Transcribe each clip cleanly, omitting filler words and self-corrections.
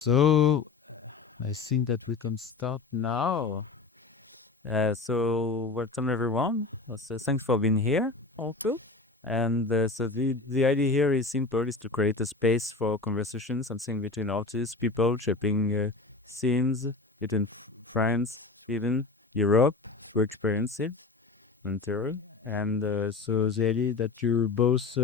So I think that we can start now. Welcome everyone. Thanks for being here, also. And the idea here is simple: is to create a space for conversation, something between artists, people shaping scenes between France, even Europe, we experience it, Ontario. So the idea that you both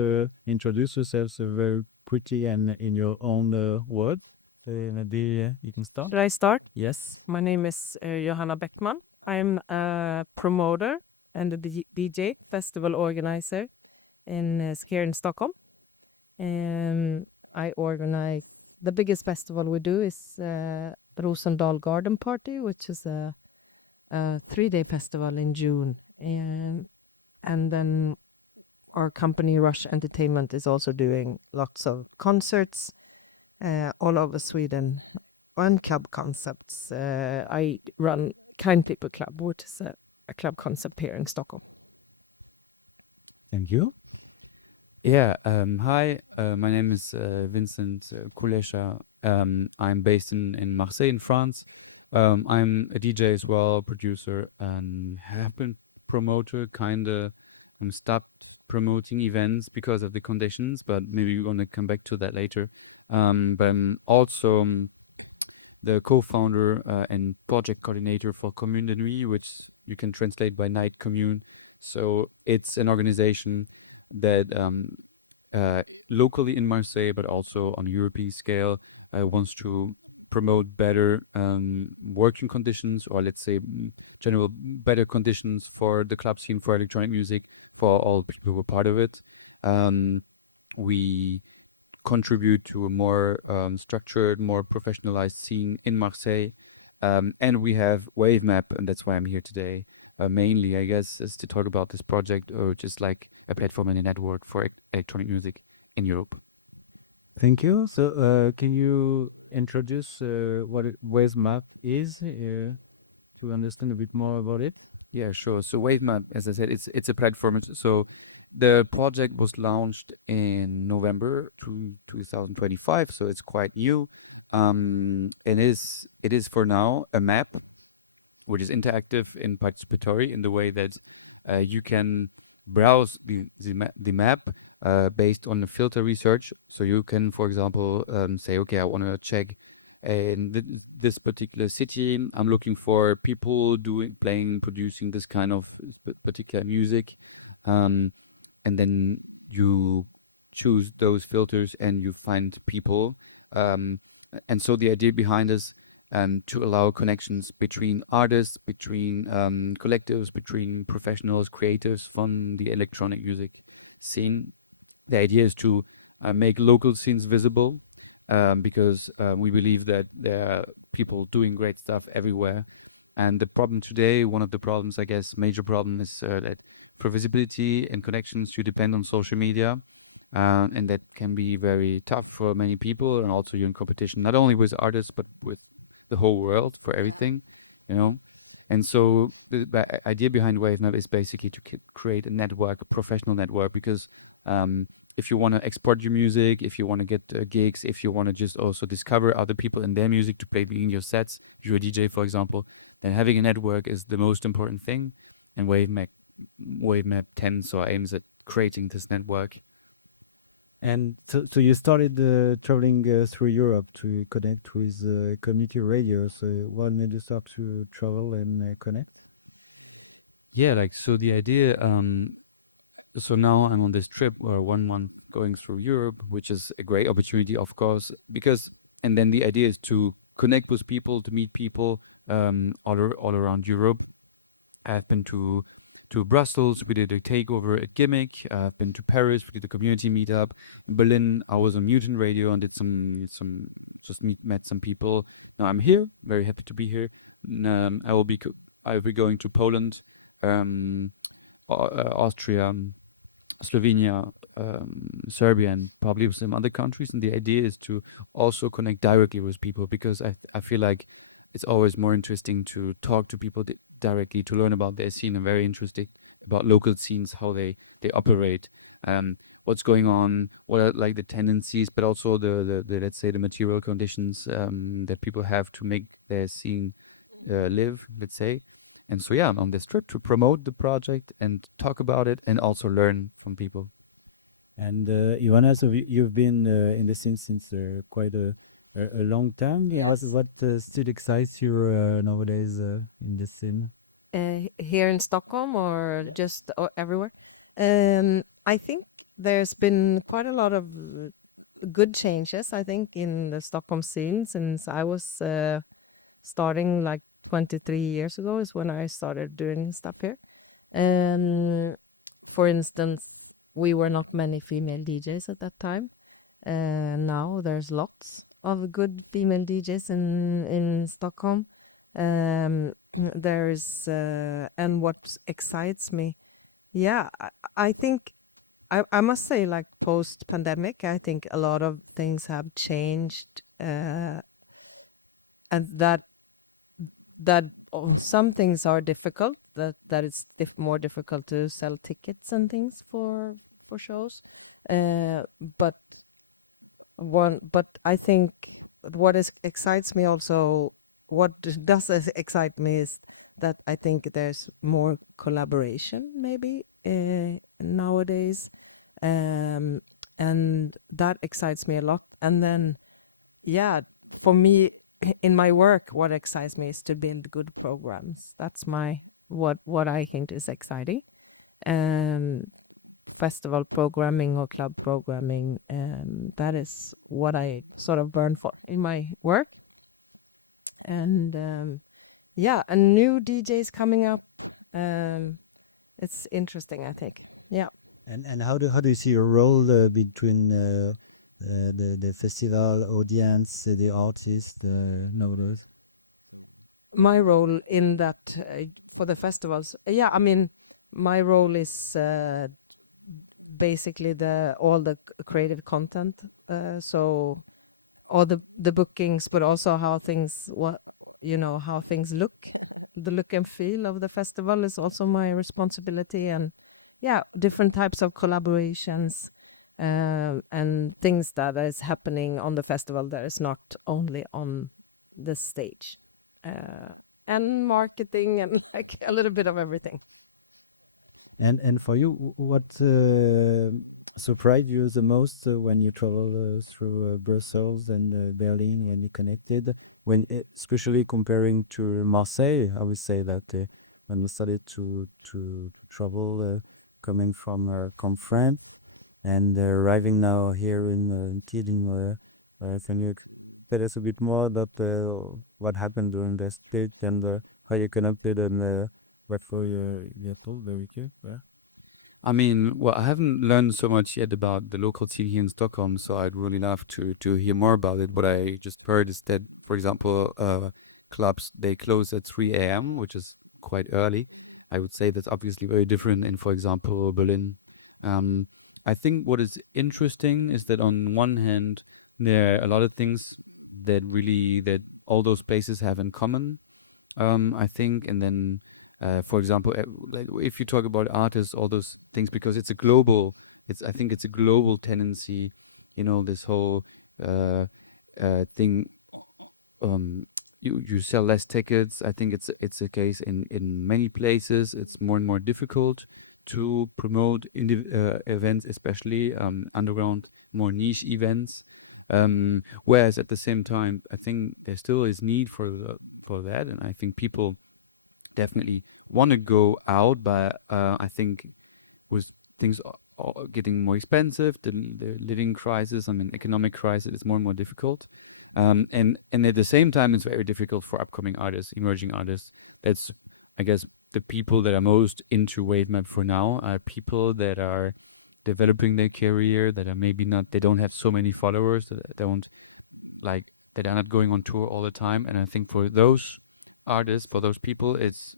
introduce yourselves very pretty and in your own word. Maybe you can start. Should I start? Yes. My name is Johanna Beckman. I'm a promoter and a BJ festival organizer here in Stockholm. And I organize the biggest festival we do is Rosendal Garden Party, which is a 3-day festival in June. And then our company Rush Entertainment is also doing lots of concerts all over Sweden and club concepts. I run Kind People Club, which is a club concept here in Stockholm. Thank you. Hi, my name is Vincent Kulesha. I'm based in Marseille, in France. I'm a DJ as well, producer, and happen promoter. Kinda, stopped promoting events because of the conditions, but maybe we're gonna come back to that later. But I'm also the co-founder and project coordinator for Commune de Nuit, which you can translate by night commune. So it's an organization that locally in Marseille, but also on European scale, wants to promote better working conditions, or let's say general better conditions for the club scene for electronic music for all people who are part of it. We contribute to a more structured, more professionalized scene in Marseille. And we have WAVMAP, and that's why I'm here today. Mainly, I guess, is to talk about this project, or just like a platform and a network for electronic music in Europe. Thank you. So can you introduce what WAVMAP is to understand a bit more about it? Yeah, sure. So WaveMap, as I said, it's a platform. So the project was launched in November 2025, so it's quite new. It is for now a map which is interactive and participatory in the way that you can browse the map based on the filter research. So you can, for example, say, okay, I want to check in this particular city. I'm looking for people producing this kind of particular music, and then you choose those filters and you find people. And so the idea behind this to allow connections between artists, between collectives, between professionals, creators from the electronic music scene. The idea is to make local scenes visible because we believe that there are people doing great stuff everywhere. And the problem today, one of the problems, I guess, major problem is that for visibility and connections, you depend on social media. And that can be very tough for many people. And also you're in competition, not only with artists, but with the whole world for everything, you know? And so the idea behind WaveMap is basically to create a network, a professional network, because if you want to export your music, if you want to get gigs, if you want to just also discover other people and their music to play in your sets, you're a DJ, for example, and having a network is the most important thing. And WaveMap 10 so aims at creating this network. And so you started traveling through Europe to connect with community radio. So when did you start to travel and connect? Yeah, like, so the idea, so now I'm on this trip or 1 month going through Europe, which is a great opportunity, of course, because, and then the idea is to connect with people, to meet people all around Europe. I've been to Brussels, we did a takeover at Gimmick. I've been to Paris, we did a community meetup. Berlin, I was on Mutant Radio and did met some people. Now I'm here, very happy to be here. I'll be going to Poland, Austria, Slovenia, Serbia, and probably some other countries. And the idea is to also connect directly with people, because I feel like it's always more interesting to talk to people directly, to learn about their scene, and very interesting about local scenes, how they operate. what's going on, what are like the tendencies, but also the let's say the material conditions that people have to make their scene live, let's say. And so yeah, on this trip to promote the project and talk about it and also learn from people. And Johanna, so you've been in the scene since quite a long time. Yeah, what still excites you nowadays in the scene? Here in Stockholm or just everywhere? I think there's been quite a lot of good changes, I think, in the Stockholm scene since I was starting like 23 years ago is when I started doing stuff here. For instance, we were not many female DJs at that time. Now there's lots of good female DJs in Stockholm. There's and what excites me, yeah, I think I must say, like post pandemic, I think a lot of things have changed, and some things are difficult. That it's more difficult to sell tickets and things for shows. But I think what excites me also, what does excite me is that I think there's more collaboration maybe nowadays, and that excites me a lot. And then, yeah, for me in my work, what excites me is to be in the good programs. That's what I think is exciting. Festival programming or club programming, that is what I sort of burn for in my work. And yeah, and new DJs coming up. It's interesting, I think. Yeah. And how do you see your role between the festival audience, the artists, nowadays? My role in that for the festivals, yeah, I mean, my role is basically all the created content. So all the bookings, but also how things how things look, the look and feel of the festival is also my responsibility. And yeah, different types of collaborations, and things that is happening on the festival that is not only on the stage, and marketing and like a little bit of everything. And for you, what surprised you the most when you travel through Brussels and Berlin and you connected? Especially comparing to Marseille, I would say that when we started to travel, coming from France and arriving now here in Tieding, can you tell us a bit more about what happened during the stage and how you connected and what for you told the weekend? I mean, well, I haven't learned so much yet about the local scene here in Stockholm, so I'd really love to hear more about it. What I just heard is that, for example, clubs, they close at 3 a.m., which is quite early. I would say that's obviously very different in, for example, Berlin. I think what is interesting is that on one hand, there are a lot of things that all those places have in common, I think. And then, for example, like if you talk about artists, all those things, because I think it's a global tendency, this whole thing. You sell less tickets. I think it's a case in many places. It's more and more difficult to promote events, especially underground, more niche events. Whereas at the same time, I think there still is need for that, and I think people definitely want to go out, but I think with things getting more expensive, the living crisis, I mean, economic crisis is more and more difficult. And at the same time, it's very difficult for upcoming artists, emerging artists. It's, I guess, the people that are most into WAVMAP for now are people that are developing their career, that are maybe not, they don't have so many followers, that don't like, that are not going on tour all the time. And I think for those artists, for those people, it's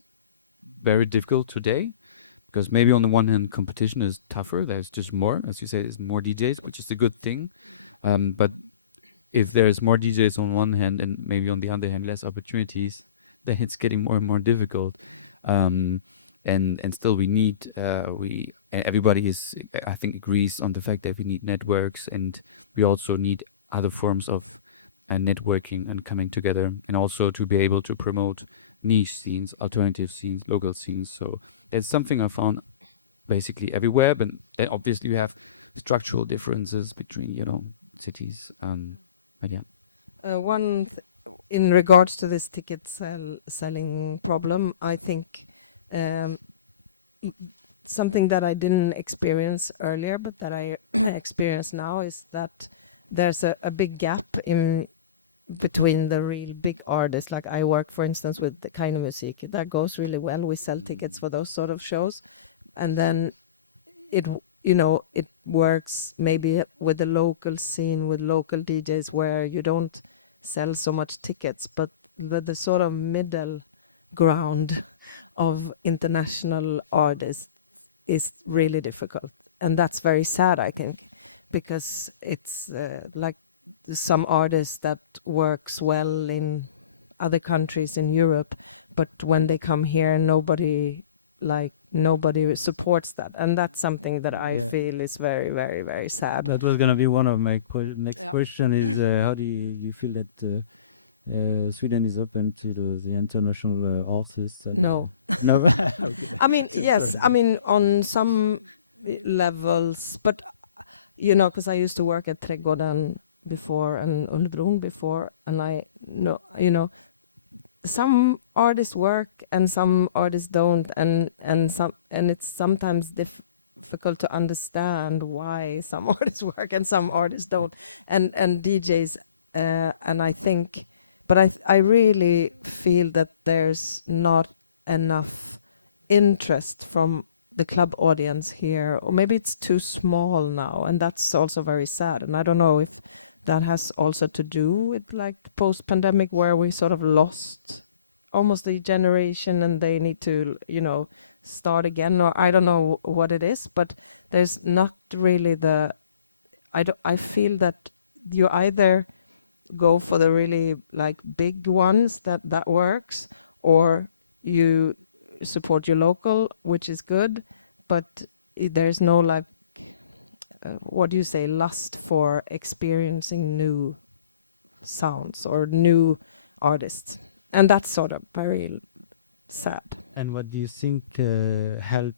very difficult today, because maybe on the one hand, competition is tougher. There's just more, as you say, there's more DJs, which is a good thing. But if there's more DJs on one hand and maybe on the other hand less opportunities, then it's getting more and more difficult. Um, and still we need everybody is, I think, agrees on the fact that we need networks, and we also need other forms of networking and coming together, and also to be able to promote niche scenes, alternative scenes, local scenes. So it's something I found basically everywhere, but obviously you have structural differences between cities. Yeah. In regards to this ticket selling problem, I think um, something that I didn't experience earlier, but that I experience now, is that there's a big gap in between the real big artists. Like I work, for instance, with the kind of music that goes really well. We sell tickets for those sort of shows, and then it works maybe with the local scene, with local DJs, where you don't sell so much tickets, but the sort of middle ground of international artists is really difficult. And that's very sad, I think, because it's like some artists that works well in other countries in Europe, but when they come here, nobody supports that. And that's something that I feel is very, very, very sad. That was gonna be one of my next question is how do you feel that Sweden is open to the international artists? No. No. I mean, yes, I mean, on some levels, but because I used to work at Trädgården before and Ullebrunn before, and I know, some artists work and some artists don't, and it's sometimes difficult to understand why some artists work and some artists don't, and DJs, and I think, but I really feel that there's not enough interest from the club audience here, or maybe it's too small now, and that's also very sad. And I don't know if that has also to do with like post-pandemic, where we sort of lost almost the generation and they need to start again, or I don't know what it is, but there's not really I feel that you either go for the really like big ones that works, or you support your local, which is good, but there's no like what do you say, lust for experiencing new sounds or new artists, and that's sort of very sad. And what do you think help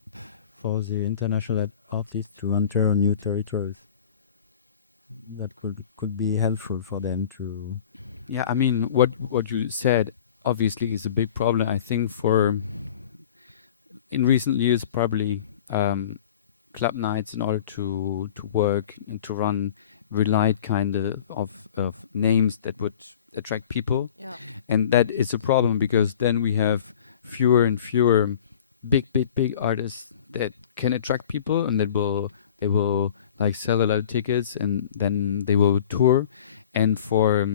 for the international artists to enter a new territory? That could be helpful for them to. Yeah, I mean, what you said obviously is a big problem. I think in recent years, probably club nights, in order to work and to run, relied kind of names that would attract people, and that is a problem because then we have fewer and fewer big artists that can attract people, and they will like sell a lot of tickets, and then they will tour. And for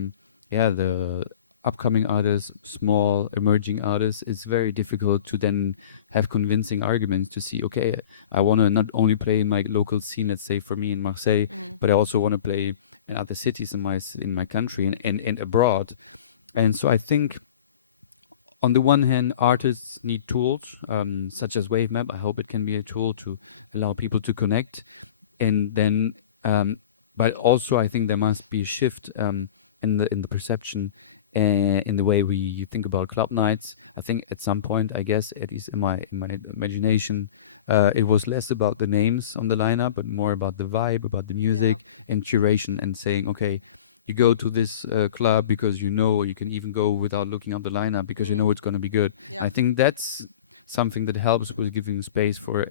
the upcoming artists, small emerging artists, it's very difficult to then have convincing argument to see, okay, I want to not only play in my local scene, let's say for me in Marseille, but I also want to play in other cities in my country and abroad. And so I think, on the one hand, artists need tools, such as WAVMAP. I hope it can be a tool to allow people to connect. And then, but also I think there must be a shift in the perception, in the way you think about club nights. I think at some point, I guess, at least in my imagination, it was less about the names on the lineup, but more about the vibe, about the music and curation, and saying, okay, you go to this club because or you can even go without looking at the lineup because you know it's going to be good. I think that's something that helps with giving space for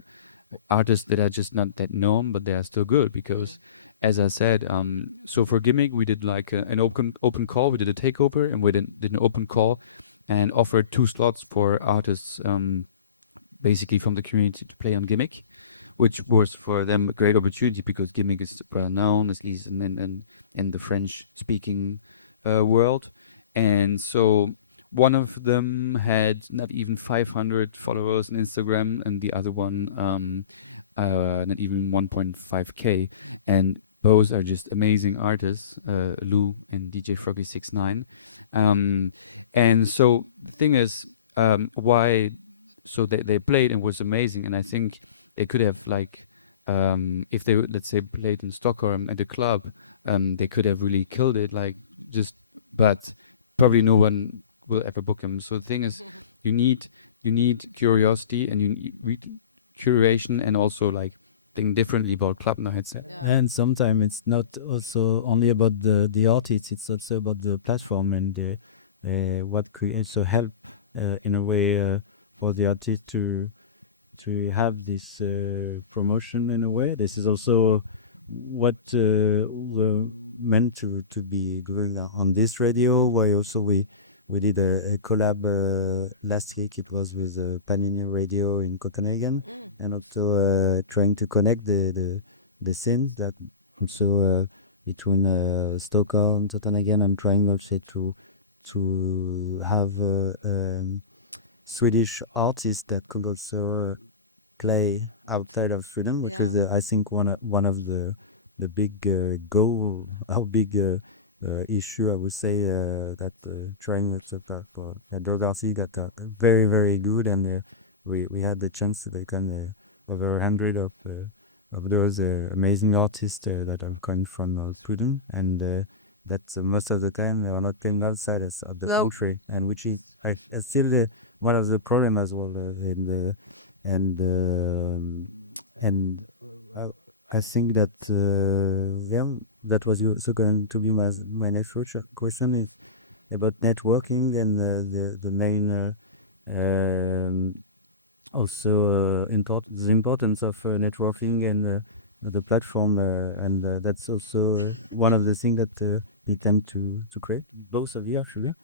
artists that are just not that known, but they are still good. Because, as I said, so for Gimmick, we did like an open call. We did a takeover, and we did an open call and offered 2 slots for artists, basically from the community, to play on Gimmick, which was for them a great opportunity because Gimmick is super known, as easy in the French-speaking world. And so one of them had not even 500 followers on Instagram, and the other one not even 1.5K. And those are just amazing artists, Lou and DJ Froggy69. And so thing is, why So they played and was amazing. And I think they could have like, if they let's say played in Stockholm at a club, they could have really killed it. Like just, but probably no one will ever book them. So the thing is, you need curiosity and you need curation and also like think differently about club nights. And sometimes it's not also only about the artist, it's also about the platform and what creates so help in a way for the artist to have this promotion in a way. This is also what meant to be good on this radio. Why also we did a collab last week. It was with Panini Radio in Copenhagen, and also trying to connect the scene that also between Stockholm, Copenhagen, and trying also to have Swedish artists that could also play outside of Sweden, because I think one of the big goal, how big issue I would say that trying with Drogarsi got very good, and we had the chance to become over 100 of those amazing artists that are coming from Sweden, and that most of the time they are not playing outside of the country, and which is still one of the problem as well in the and and I, I think that yeah, that was also going to be my next future question about networking and the main also the importance of networking and the platform and that's also one of the things that we tend to create, both of you actually,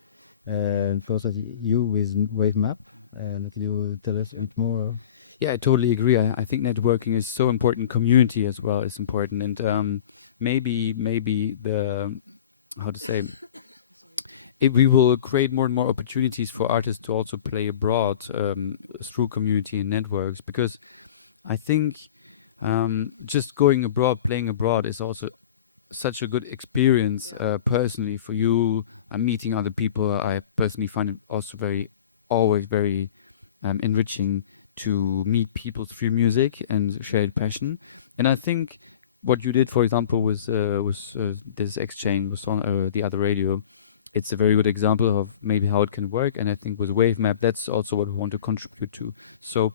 both of you with WaveMap, and that you will tell us more. Yeah, I totally agree. I think networking is so important. Community as well is important, and maybe the how to say, if we will create more and more opportunities for artists to also play abroad through community and networks, because I think just going abroad, playing abroad is also such a good experience personally for you. Meeting other people, I personally find it also always very enriching to meet people through music and shared passion. And I think what you did, for example, was this exchange was on the other radio. It's a very good example of maybe how it can work. And I think with WaveMap, that's also what we want to contribute to. So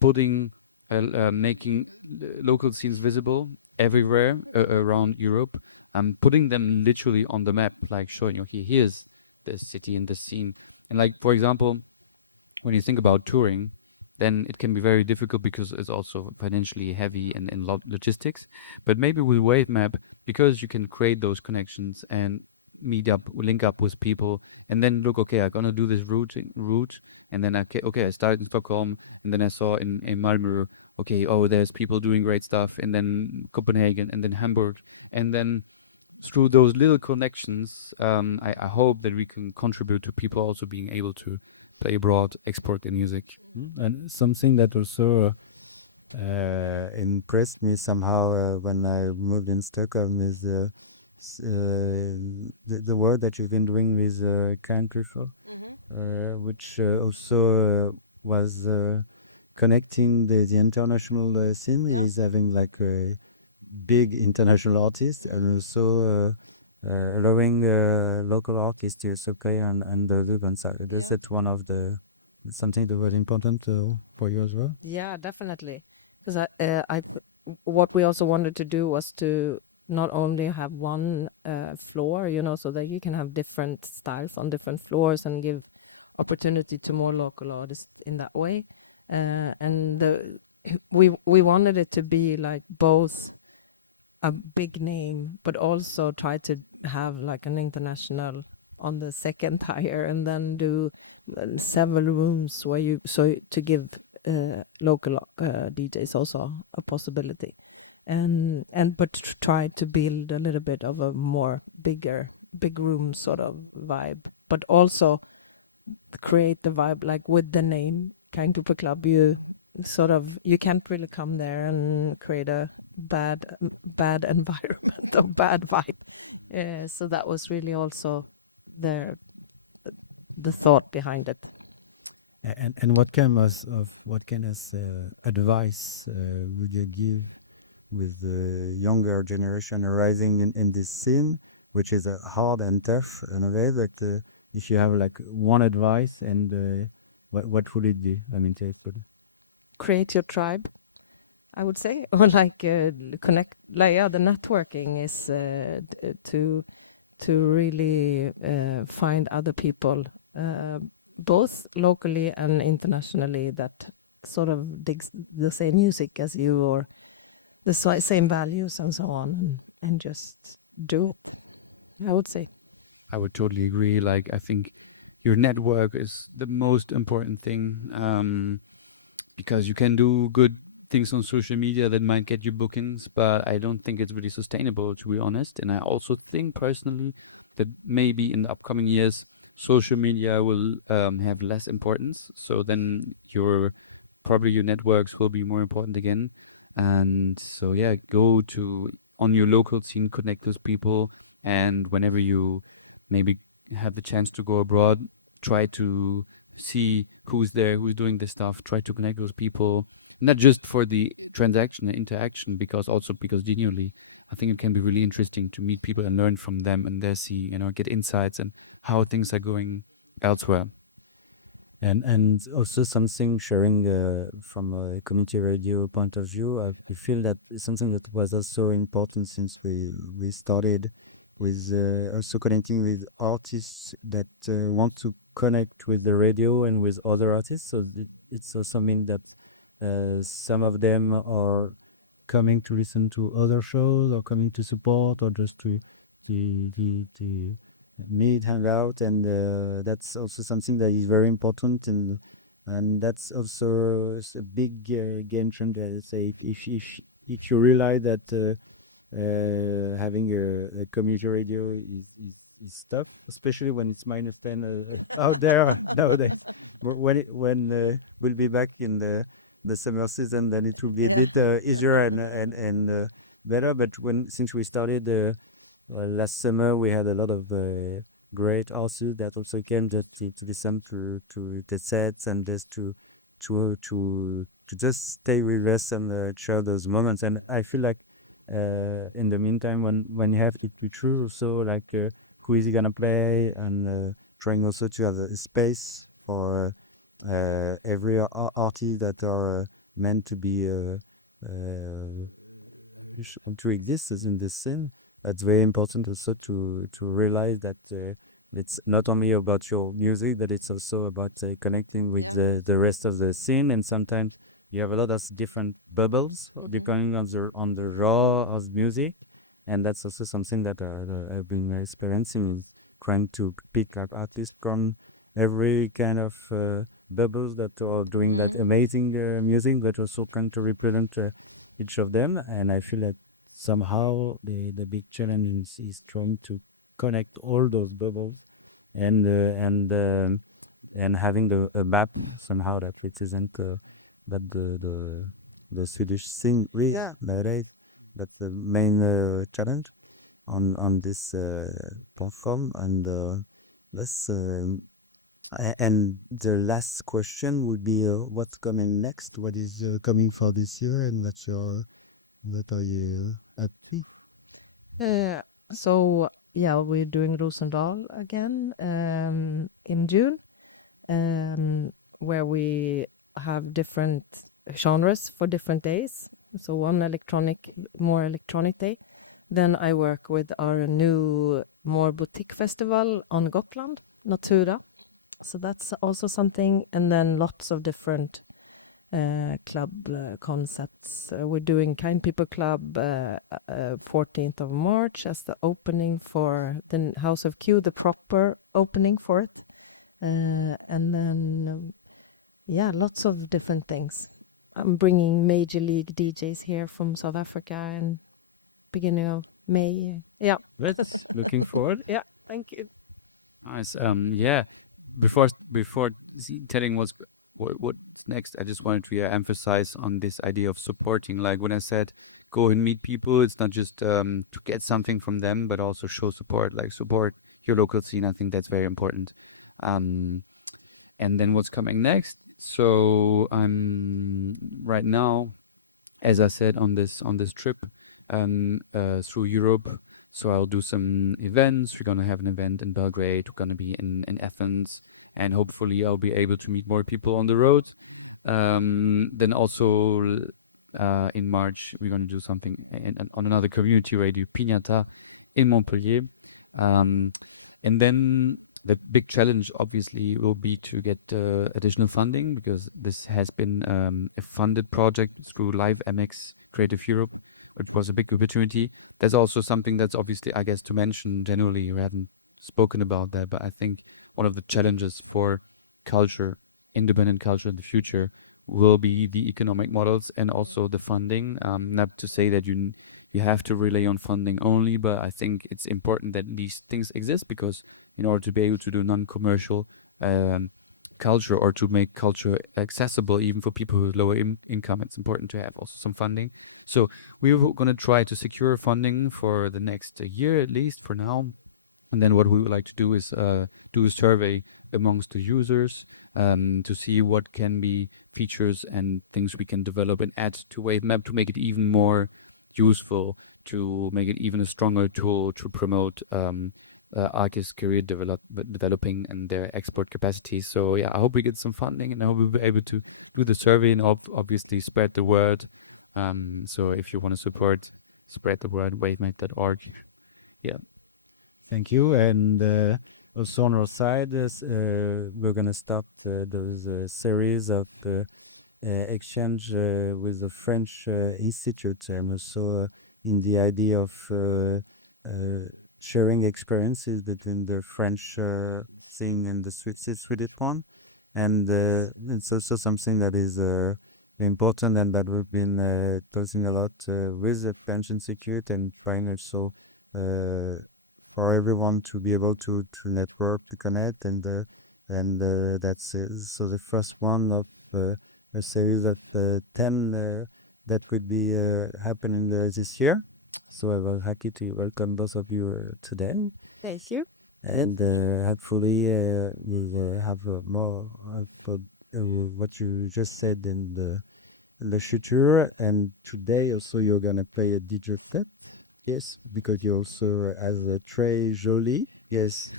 putting, making the local scenes visible everywhere around Europe, and putting them literally on the map, like showing you, here's the city and the scene. And like, for example, when you think about touring, then it can be very difficult because it's also financially heavy and in logistics. But maybe with WaveMap, because you can create those connections and link up with people, and then look, okay, I'm gonna do this route, and then I started in Stockholm, and then I saw in Malmö, okay, oh, there's people doing great stuff, and then Copenhagen, and then Hamburg, and then through those little connections, I hope that we can contribute to people also being able to play abroad, export their music. And something that also impressed me somehow when I moved in Stockholm is the work that you've been doing with Curation, which also was connecting the international scene, is having like a big international artist, and also allowing local artists to also play on the Leuven side. Is that one of the something that was important for you as well? Yeah, definitely. Because what we also wanted to do was to not only have one floor, so that you can have different styles on different floors and give opportunity to more local artists in that way. And we wanted it to be like both a big name, but also try to have like an international on the second tier, and then do several rooms where to give local DJs also a possibility, and but try to build a little bit of a more big room sort of vibe, but also create the vibe like with the name Kind Cooper Club. You can't really come there and create a bad environment, a bad vibe. So that was really also the thought behind it. And what kind of advice would you give with the younger generation arising in this scene, which is hard and tough in a way? Like, if you have like one advice, and what would it be? I mean, take, but Create your tribe, I would say, or like connect. Like, yeah, the networking is to really find other people, both locally and internationally, that sort of digs the same music as you, or the same values and so on, and just do, I would say. I would totally agree. Like, I think your network is the most important thing, because you can do good things on social media that might get you bookings, but I don't think it's really sustainable, to be honest. And I also think personally that maybe in the upcoming years, social media will have less importance. So then probably your networks will be more important again. And so, yeah, go to on your local scene, connect those people. And whenever you maybe have the chance to go abroad, try to see who's there, who's doing this stuff, try to connect those people, not just for the transaction and interaction, because genuinely, I think it can be really interesting to meet people and learn from them and their scene, get insights and how things are going elsewhere. and also something sharing from a community radio point of view. I feel that it's something that was also important since we started with also connecting with artists that want to connect with the radio and with other artists. So it's also mean that some of them are coming to listen to other shows, or coming to support, or just to meet, hang out, and that's also something that is very important, and that's also a big game changer. Say if you realize that having a community radio is tough, especially when it's minor pen out there nowadays. When we'll be back in the summer season, then it will be a bit easier and better. But since we started last summer, we had a lot of great also that also came to listen to the sets, and just to just stay with us and share those moments. And I feel like in the meantime, when you have it be true, so like who is he gonna play, and trying also to have a space for every artist that are meant to be to exist as in this scene. That's very important also to realize that it's not only about your music, but it's also about connecting with the rest of the scene. And sometimes you have a lot of different bubbles depending on the raw of music, and that's also something that I've been experiencing, trying to pick up artists from every kind of bubbles that are doing that amazing music, but also trying to represent each of them. And I feel that somehow the big challenge is trying to connect all those bubbles, and and having a map somehow that it isn't that the Swedish thing. Yeah, right. That's the main challenge on this platform. And let's and the last question would be what's coming next? What is coming for this year, and what are you happy? Uh, so yeah, we're doing Rosendal again in June, where we have different genres for different days. So one more electronic day. Then I work with our new more boutique festival on Gotland, Natura. So that's also something, and then lots of different club concepts. We're doing Kind People Club 14th of March as the opening for the House of Q, the proper opening for it. And then, yeah, lots of different things. I'm bringing major league DJs here from South Africa in beginning of May. Yeah, Let's looking forward. yeah, thank you. Nice. Yeah. Before telling what next, I just wanted to emphasize on this idea of supporting. Like when I said go and meet people, it's not just to get something from them, but also show support. Like support your local scene. I think that's very important. Um, and then what's coming next. So I'm right now, as I said, on this trip through Europe. So I'll do some events. We're gonna have an event in Belgrade. We're gonna be in Athens, and hopefully I'll be able to meet more people on the road. Then also in March we're gonna do something on another community radio, Pignata, in Montpellier. And then the big challenge obviously will be to get additional funding, because this has been a funded project through Live MX Creative Europe. It was a big opportunity. There's also something that's obviously, I guess, to mention generally. We hadn't spoken about that, but I think one of the challenges for culture, independent culture in the future, will be the economic models and also the funding. Not to say that you have to rely on funding only, but I think it's important that these things exist, because in order to be able to do non-commercial culture, or to make culture accessible even for people with lower income, it's important to have also some funding. So we're going to try to secure funding for the next year, at least for now. And then what we would like to do is do a survey amongst the users to see what can be features and things we can develop and add to WAVMAP to make it even more useful, to make it even a stronger tool to promote artists' career developing and their export capacity. So yeah, I hope we get some funding, and I hope we'll be able to do the survey and obviously spread the word. So if you want to support, spread the word, wavemap.org. Yeah. Thank you. And also on our side, we're going to start. There is a series of exchange with the French Institute. I'm also in the idea of sharing experiences between the French thing and the Swedish one. And it's also something that is important, and that we've been talking a lot with the pension security, and trying also for everyone to be able to network, to connect, and that's it. So the first one of a series of 10 that could be happening this year. So I'm very happy to welcome both of you today. Thank you. And hopefully we'll have more what you just said in the future. And today also you're gonna play a DJ set. Yes, because you also have a Trae, Joly. Yes.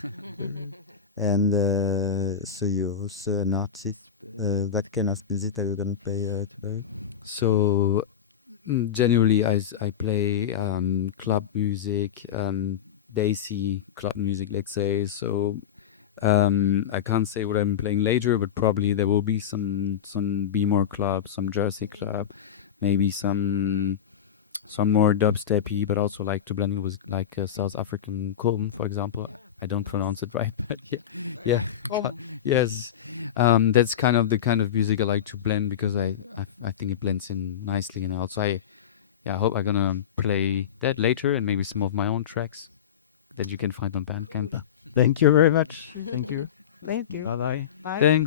And so you're also an artist. What kind of music are you gonna play? So generally I play club music, daisy club music, let's say. So I can't say what I'm playing later, but probably there will be some B-more club, some Jersey club, maybe some more dubsteppy, but also like to blend with like South African kulm, for example. I don't pronounce it right, but yeah. Yes. That's kind of the kind of music I like to blend, because I think it blends in nicely. And also I hope I'm gonna play that later, and maybe some of my own tracks that you can find on Bandcamp. Thank you very much. Thank you. Thank you. Bye bye. Bye. Thanks.